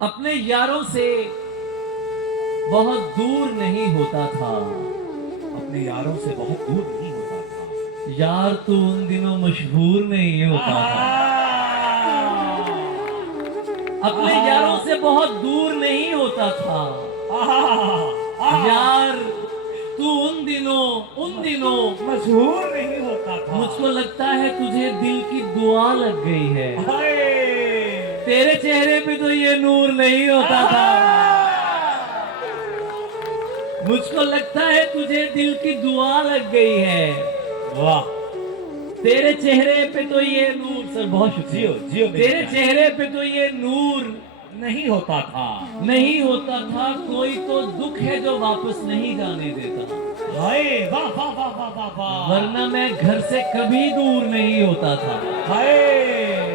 अपने यारों से बहुत दूर नहीं होता था। अपने यारों से बहुत दूर नहीं होता था। यार तू उन दिनों मशहूर नहीं होता था। अपने यारों से बहुत दूर नहीं होता था। यार तू उन दिनों मशहूर नहीं होता था। मुझको लगता है तुझे दिल की दुआ लग गई है। हाय तेरे चेहरे पे तो ये नूर नहीं होता था। मुझको लगता है तुझे दिल की दुआ लग गई है। वाह, तेरे चेहरे पे तो ये नूर, सर बहुत शुक्रिया। जियो जियो मेरे तेरे प्यारे। चेहरे पे तो ये नूर नहीं होता था। नहीं होता था। कोई तो दुख है जो वापस नहीं जाने देता, हाय वाह वाह वाह वाह वाह वाह। वरना मैं घर से कभी दूर नहीं होता था। हाय